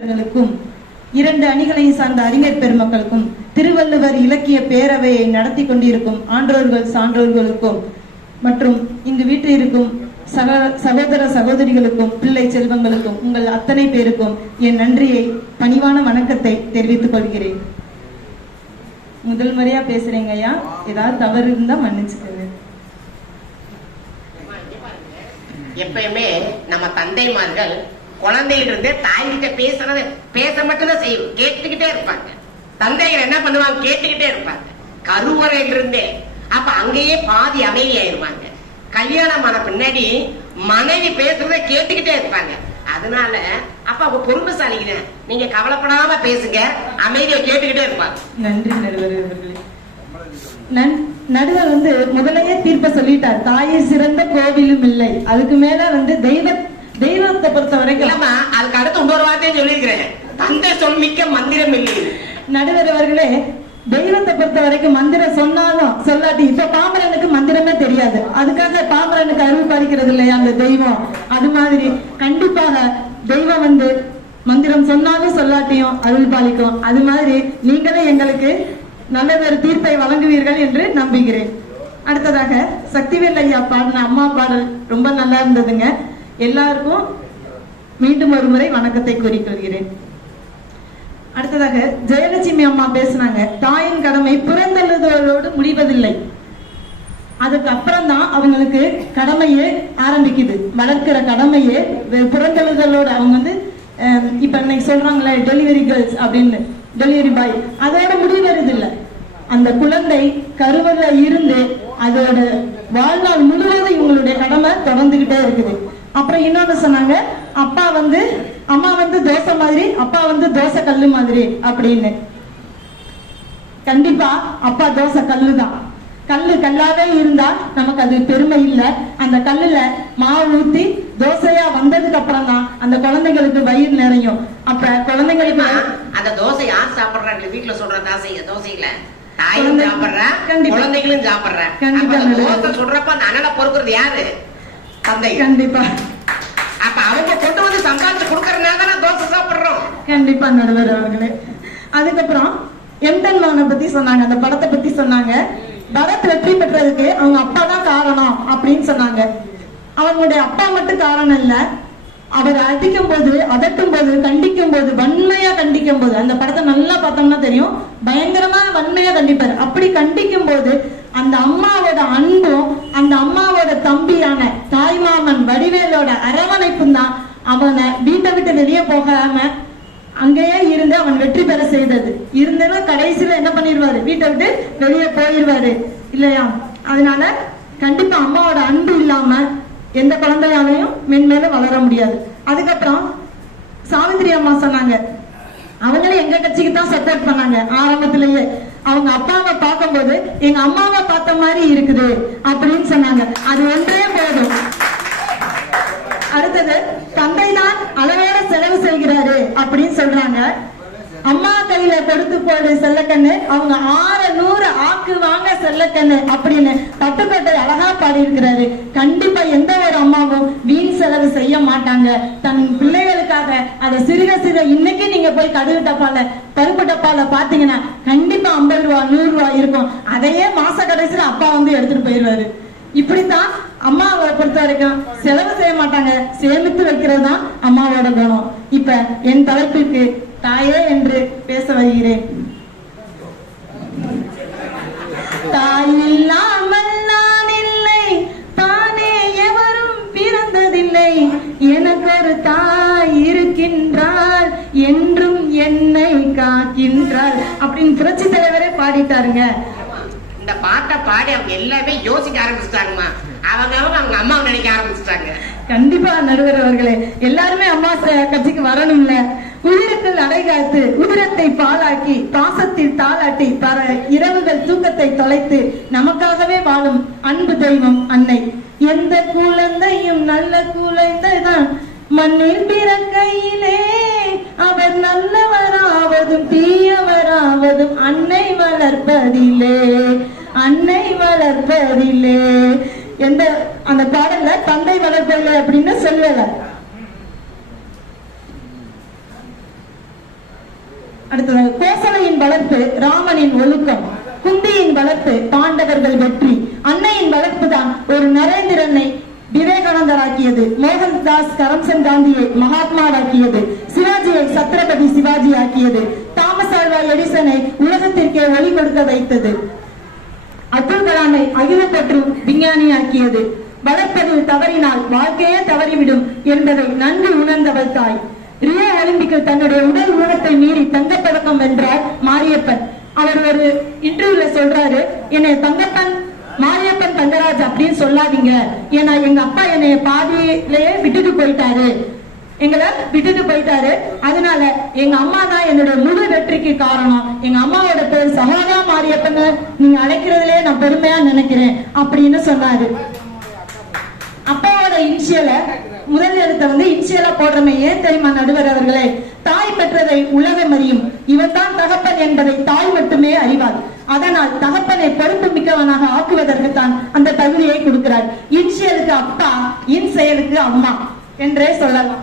அவர்களுக்கும் இரண்டு அணிகளையும் சார்ந்த அறிஞர் பெருமக்களுக்கும் திருவள்ளுவர் இலக்கிய பேரவையை நடத்தி கொண்டிருக்கும் ஆன்றோர்கள் சான்றோர்களுக்கும் மற்றும் இங்கு வீட்டில் இருக்கும் சக சகோதர சகோதரிகளுக்கும் பிள்ளை செல்வங்களுக்கும் உங்கள் அத்தனை பேருக்கும் என் நன்றியை பணிவான வணக்கத்தை தெரிவித்துக் கொள்கிறேன். முதல் முறையா பேசுறேங்க ஐயா. ஏதாவது தவறு இருந்தா மன்னிச்சுக்கோங்க. எப்பயுமே நம்ம தந்தைமார்கள் குழந்தையில இருந்தே தாய்கிட்ட பேசுறத பேச மட்டும்தான் செய்யும். கேட்டுக்கிட்டே இருப்பாங்க. தந்தைகள் என்ன பண்ணுவாங்க? கேட்டுக்கிட்டே இருப்பாங்க. கருவறையில இருந்தே அப்ப அங்கேயே பாதி அமைதியாயிருவாங்க. கல்யாணம் ஆன பின்னாடி மனைவி பேசுறத கேட்டுக்கிட்டே இருப்பாங்க. அதனால அப்ப அவங்க பொறுப்புசாலிங்க. நீங்க கவலைப்படாம பேசுங்க. அமைதியை கேட்டுக்கிட்டே இருப்பாங்க. நன்றி நடுவர் அவர்களே. நடுவர் வந்து முதலையே தீர்ப்ப சொல்லிட்டார். தாயை சிறந்த கோவிலும் இல்லை. அதுக்கு மேல வந்து தெய்வ தெய்வத்தை பொறுத்த வரைக்கும். இல்லம்மா அதுக்கு அடுத்து இன்னொரு வார்த்தையும் சொல்லியிருக்கிறேன். தந்தை சொல் மிக்க மந்திரம் இல்லை. நடுவர் அவர்களே தெய்வத்தை பொறுத்த வரைக்கும் மந்திரம் சொன்னாலும் சொல்லாட்டி இப்ப பாமரனுக்கு மந்திரமே தெரியாது. அதுக்காக பாமரனுக்கு அருள் பாலிக்கிறது இல்லையா அந்த தெய்வம்? அது மாதிரி கண்டிப்பாக தெய்வம் வந்து மந்திரம் சொன்னாலும் சொல்லாட்டியும் அருள் பாலிக்கும். அது மாதிரி நீங்களே எங்களுக்கு நல்லதொரு தீர்ப்பை வழங்குவீர்கள் என்று நம்புகிறேன். அடுத்ததாக சக்திவேல் ஐயா பாடின அம்மா பாடல் ரொம்ப நல்லா இருந்ததுங்க. எல்லாருக்கும் மீண்டும் ஒரு முறை வணக்கத்தை கூறிக்கொள்கிறேன். அடுத்ததாக ஜெயலட்சுமி அம்மா பேசுனாங்க தாயின் கடமை பிறந்தெழுதலோடு முடிவதில்லை. அதுக்கு அப்புறம் தான் அவங்களுக்கு கடமையே ஆரம்பிக்குது. வளர்க்கிற கடமையே வெ- அவங்க வந்து இப்ப இன்னைக்கு சொல்றாங்களே டெலிவரி கேர்ள்ஸ் அப்படின்னு டெலிவரி பாய் அதோட முடிவருது இல்ல அந்த குழந்தை கருவல்ல இருந்து அதோட வாழ்நாள் முழுவதும் இவங்களுடைய கடமை தொடர்ந்துகிட்டே இருக்குது. அப்புறம் இன்னொன்னு சொன்னாங்க அப்பா வந்து அம்மா வந்து தோசை மாதிரி அப்பா வந்து தோசை கல்லு மாதிரி அப்படின்னு. கண்டிப்பா அப்பா தோசை கல்லு தான் கல்லு கல்லாவே இருந்தா நமக்கு அது பெருமை இல்ல. அந்த கல்லுல மாவு ஊத்தி தோசையா வந்ததுக்கு அப்புறம் தான் அந்த குழந்தைங்களுக்கு வயிறு நிறையும். அப்ப குழந்தைங்களுக்கு அந்த தோசை யார் சாப்பிடுறாங்க வீட்டுல சொல்ற தோசை தோசையில. தாயும் சாப்பிடுறா கண்டிப்பா. குழந்தைகளும் சாப்பிடுறா. கண்டிப்பா சுடுறப்ப அந்த அனலை பொறுக்கிறது யாரு? தந்தை. கண்டிப்பா அப்ப அவங்க கொண்டு வந்து சம்பாதிச்சு கொடுக்கறதுனால தானே தோசை சாப்பிடுறோம். கண்டிப்பா நடுவர் அவர்களே. அதுக்கப்புறம் எம்டன் மகனை பத்தி சொன்னாங்க அந்த படத்தை பத்தி சொன்னாங்க. பரத் வெற்றி பெற்றதுக்கு அவங்க அப்பா தான் காரணம் அப்படின்னு சொன்னாங்க. அவங்களுடைய அப்பா மட்டும் காரணம் இல்ல. அவர் அடிக்கும் போது அதட்டும் போது கண்டிக்கும் போது வன்மையா கண்டிக்கும் போது அந்த படத்தை நல்லா பார்த்தோம்னா தெரியும் பயங்கரமா வன்மையா கண்டிப்பாரு. அப்படி கண்டிக்கும் போது அந்த அம்மாவோட அன்பும் அந்த அம்மாவோட தம்பியான தாய்மாமன் வடிவேலோட அரவணைப்பும் தான் அவனை வீட்டை விட்டு வெளியே போகாம அங்கேயே இருந்து அவன் வெற்றி பெற செய்தது. இருந்தாலும் கடைசியில என்ன பண்ணிடுவாரு? வீட்டை விட்டு வெளியே போயிடுவாரு. இல்லையா? அதனால கண்டிப்பா அம்மாவோட அன்பு இல்லாம எந்த குழந்தையாலையும் மென்மேல வளர முடியாது. அதுக்கப்புறம் சாவித்திரி அம்மா சொன்னாங்க அவங்களே எங்க கட்சிக்கு தான் சப்போர்ட் பண்ணாங்க. ஆரம்பத்திலேயே அவங்க அப்பாவை பார்க்கும்போது எங்க அம்மாவை பார்த்த மாதிரி இருக்குது. அப்படின்னு சொன்னாங்க. அது ஒன்றே போதும். அடுத்தது தந்தை தான் அளவோட செலவு செய்கிறாரு அப்படின்னு சொல்றாங்க. அம்மா கையில கொடுத்து போடு செல்லக்கண்ணு. அவங்க ஆறு நூறு ஆக்கு வாங்க செல்லக்கண்ணு அப்படின்னு பட்டுக்கோட்டை அழகா பாடி இருக்கிறாரு கண்டிப்பா எந்த ஒரு அம்மாவும் வீண் செலவு செய்ய மாட்டாங்க. தன் பிள்ளைகளுக்காக அதை சிறுக சிறுக இன்னைக்கு நீங்க போய் கதவு டப்பால பருப்பு டப்பால பாத்தீங்கன்னா கண்டிப்பா ஐம்பது ரூபா நூறு ரூபா இருக்கும். அதையே மாச கடைசியில அப்பா வந்து எடுத்துட்டு போயிடுவாரு. இப்படித்தான் அம்மாவை வரைக்கும் செலவு செய்ய மாட்டாங்க. சேமித்து வைக்கிறது தான் அம்மாவோட குணம். இப்ப என் தலைப்பிற்கு தாயே என்று பேச வருகிறேன். தாய் இல்லாமல் நான் இல்லை. தானே எவரும் பிறந்ததில்லை. எனக்கு ஒரு தாய் இருக்கின்றாள். என்றும் என்னை காக்கின்றாள். அப்படின்னு புரட்சி தலைவரே பாடிட்டாருங்க. இந்த பாட்டை பாடி அவங்க எல்லாமே யோசிக்க ஆரம்பிச்சுட்டாங்கம்மா. அவங்க அவங்க அவங்க அம்மாவை நினைக்க ஆரம்பிச்சுட்டாங்க. கண்டிப்பா நடுவர் அவர்களே. எல்லாருமே அம்மா கட்சிக்கு வரணும்ல. உயிரத்தில் அடைகாத்து உதிரத்தை பாலாக்கி பாசத்தில் தாளாட்டி பர இரவுகள் தூக்கத்தை தொலைத்து நமக்காகவே வாழும் அன்பு தெய்வம் அன்னை. எந்த குழந்தையும் நல்ல குழந்தைதான். மண்ணில் பிறக்கையிலே அவர் நல்லவராவதும் தீயவராவதும் அன்னை வளர்ப்பதிலே. அன்னை வளர்ப்பதிலே எந்த அந்த பாடல்ல தந்தை வளர்ப்பதில்லை அப்படின்னு சொல்லல. அடுத்தது கோசலையின் வளர்ப்பு ராமனின் ஒழுக்கம். குந்தியின் வளர்ப்பு பாண்டவர்கள் வெற்றி. அன்னையின் வளர்ப்பு தான் ஒரு நரேந்திரனை விவேகானந்தராக்கியது. மோகன்தாஸ் கரம்சன் காந்தியை மகாத்மாவாக்கியது. சிவாஜியை சத்ரபதி சிவாஜி ஆக்கியது தாமஸ் ஆழ்வார் எடிசனை உலகத்திற்கே ஒளி கொடுக்க வைத்தது. அப்துல் கலாமை அகில தொற்று விஞ்ஞானியாக்கியது. வளர்ப்பதில் தவறினால் வாழ்க்கையே தவறிவிடும் என்பதை நன்கு உணர்ந்தவள் தாய். ரியோ ஒலிம்பிக்கில் தன்னுடைய உடல் ஊனத்தை மீறி தங்கப்பதக்கம் வென்றார் மாரியப்பன். அவர் ஒரு இன்டர்வியூல சொல்றாரு என்னை தங்கப்பன் மாரியப்பன் தங்கராஜ் அப்படின்னு சொல்லாதீங்க. ஏன்னா எங்க அப்பா என்னைய பாதியிலேயே விட்டுட்டு போயிட்டாரு. எங்களை விட்டுட்டு போயிட்டாரு. அதனால எங்க அம்மா தான் என்னோட முழு வெற்றிக்கு காரணம். எங்க அம்மாவோட பேர் சகோதரா மாரியப்பன்னு நீங்க அழைக்கிறதுலே நான் பெருமையா நினைக்கிறேன் அப்படின்னு சொன்னாரு. அப்பாவோட இனிஷியல முதல் எழுத்தை வந்து இன்சியலா போடுறமே ஏன் தெரியுமா நடுவர் அவர்களே? தாய் பெற்றதை உலகம் அறியும் இவன் தான் தகப்பன் என்பதை தாய் மட்டுமே அறிவார். அதனால் தகப்பனை பொறுப்பு மிக்கவனாக ஆக்குவதற்கு தான் அந்த தகுதியை கொடுக்கிறார். இன்சியலுக்கு அப்பா இன் செயலுக்கு அம்மா என்றே சொல்லலாம்.